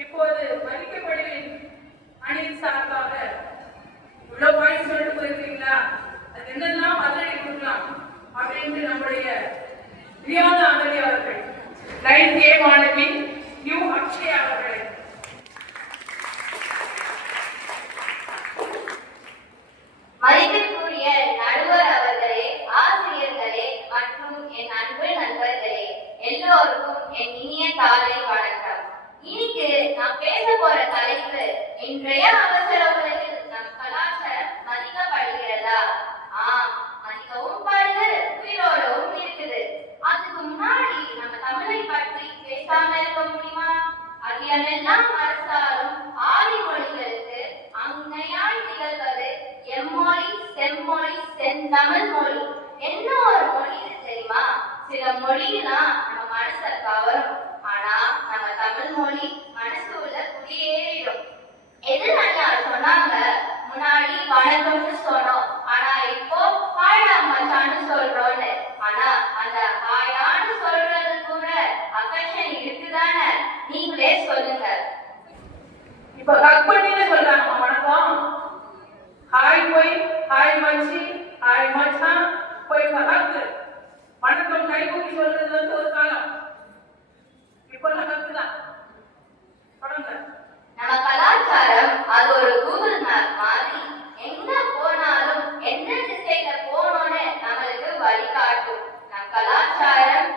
இப்போது மதிக்கப்படுவேன் அணி சார்பாக இவ்வளவு பாயிண்ட் சொல்லிட்டு போயிருக்கீங்களா, அது என்னெல்லாம் பதிலடி கொடுக்கலாம் அப்படின்னு நம்முடைய ரியானா அகலி அவர்கள் 9A மாணவி நியூ அக்ஷயா அவர்களை மதிப்பிற்குரிய நடுவர் அவர்களே, ஆசிரியர்களே மற்றும் என் அன்பு நண்பர்களே, எல்லோருக்கும் என் இனிய காலை வணக்கம். இன்னைக்கு நான் பேச போற தலைப்பு, இன்றைய அவசர உலகில் நம் கலாச்சாரம் மதிக்கப்படுகிறதா? மதிக்கவும் படுது, உயிரோடவும் இருக்குது. அதுக்கு முன்னாடி நம்ம தமிழை பற்றி பேசாம இருக்க முடியுமா? அகிலமெல்லாம் அரசாலும் ஆதி மொழிகளுக்கு அங்கையாய் திகழ்வது எம்மொழி, செம்மொழி, செந்தமிழ் மொழி. என்ன ஒரு மொழி தெரியுமா? சில மொழிலாம் நம்ம மனசை கவரும், ஆனா நம்ம தமிழ் மொழி மனசுல குடியேறிடும். எது நல்லா சொன்னாங்க, முன்னாடி வணக்கம்னு சொன்னோம், ஆனா இப்போ ஹாயா மச்சான்னு சொல்றோம்னு. ஆனா அந்த ஹாயான்னு சொல்றது கூட அஃபெக்ஷன் இருக்குதானே? நீங்களே சொல்லுங்க. இப்ப ஹக் பண்ணிட்டு சொல்றாங்க வணக்கம். ஹாய் போய் ஹாய் மச்சி, ஹாய் மச்சான் போய் ஹக். வணக்கம் கைகூப்பி சொல்றது ஒரு காலம், இப்ப ஹக் தான். நம்ம கலாச்சாரம் அது ஒரு கூகுள் மேப் மாதிரி, எங்க போனாலும் எந்த திசையில போனோம்னு நம்மளுக்கு வழிகாட்டும். நம் கலாச்சாரம்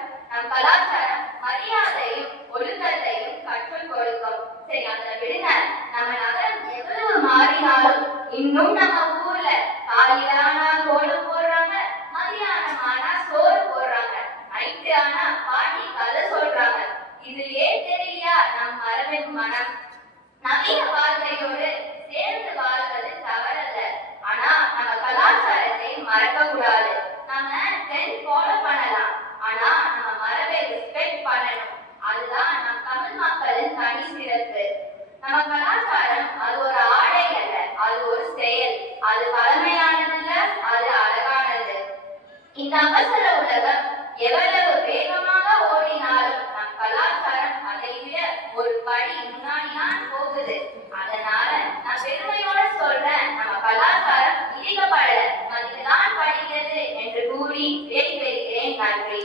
மரியாதையும் ஒழுக்கத்தையும் கற்றுக் கொடுக்கும். சரி, அதை விடுங்க. நம்ம நகரம் எவ்வளவு மாறினாலும் இன்னும் நம்ம ஊர்ல காலையிலானா கோடு போடுறாங்க, மதியானம் ஆனா சோறு போடுறாங்க, நைட்டு ஆனா பாட்டி கதை சொல்றாங்க. இதுலயே தெரியலையா நம் மரபின் மனம்? நவீன வாழ்க்கையோடு சேர்ந்து வாழ்வது தவறல்ல, ஆனா நம்ம கலாச்சாரத்தை மறக்க கூடாது. நம்ம ட்ரெண்ட் ஃபாலோ பண்ணலாம், ஆனா நம்ம மரபை ரெஸ்பெக்ட் பண்ணணும். அதுதான் நம் தமிழ் மக்களின் தனி சிறப்பு. நம்ம கலாச்சாரம் அது ஒரு ஆடை அல்ல, அது ஒரு செயல். அது பழமையானது இல்ல, அது அழகானது. இந்த அவசர உலகம் எவ்வளவு வேகமாக ஓடினாலும் நம் கலாச்சாரம் அதை விட ஒரு படி முன்னாடிதான் போகுது. அதனால நான் பெருமையோட சொல்றேன், நம்ம கலாச்சாரம் இடிக்கப்படல, மதிக்கதான் படுகிறது என்று கூறி விடைபெறுகிறேன். நன்றி.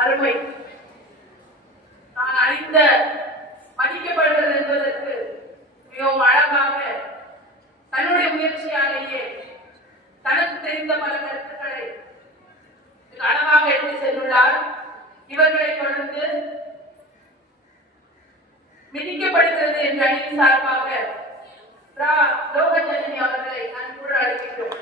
அருமை. நான் அறிந்த மதிக்கப்படுகிறது என்பதற்கு மிகவும் அழகாக தன்னுடைய முயற்சியாலேயே தனக்கு தெரிந்த பல கருத்துக்களை அழகாக எடுத்து சென்றுள்ளார். இவர்களை தொடர்ந்து விதிக்கப்படுகிறது என்ற அணியின் சார்பாக லோகஜனனி அவர்களை நான் கூட அழைக்கின்றோம்.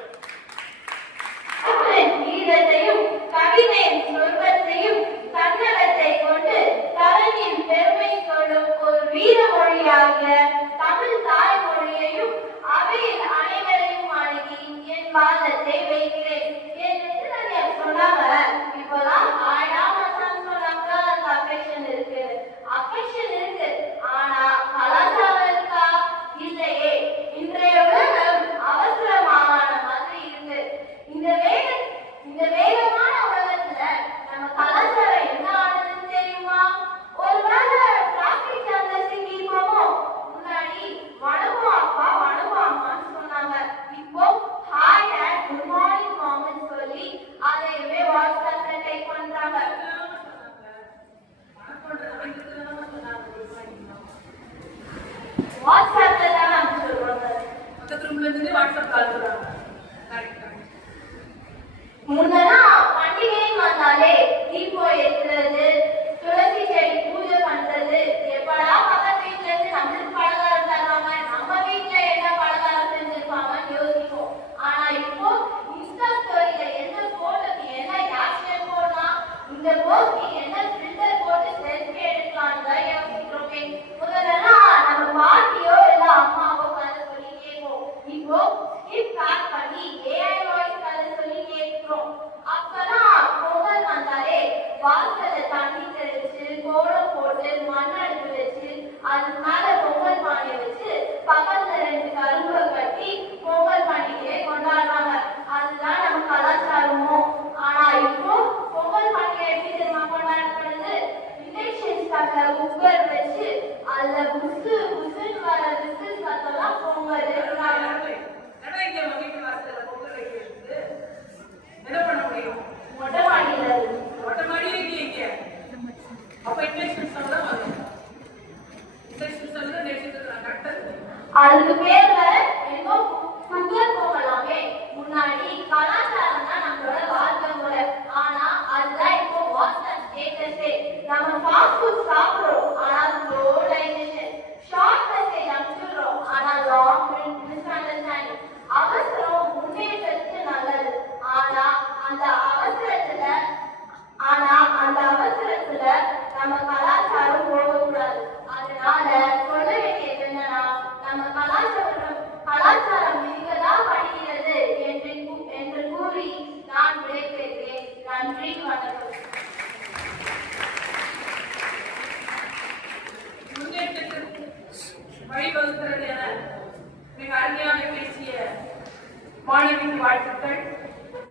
கீதத்தையும் கவிதையின் சொர்க்கத்தையும் தன்னலத்தை கொண்டு தலைமையின் பெருமை சொல்லும் ஒரு வீர மொழியாகிய தமிழ் தாய்மொழியையும் அவையில் அனைவரையும் அணுகி என் பாதத்தை வைக்கிறேன். என் சொன்னாங்க, இப்போதான் அஃபெக்ஷன் இருக்கு, ஆனா கலாச்சாரம் இருக்கா? இல்லையே. இன்றைய உலகம் அவசரமாக நன்றி, வணக்கம். முன்னேற்றத்திற்கு வழிவகுக்கிறது என மிக அருமையாக பேசிய மாணவிக்கு வாழ்த்துக்கள்.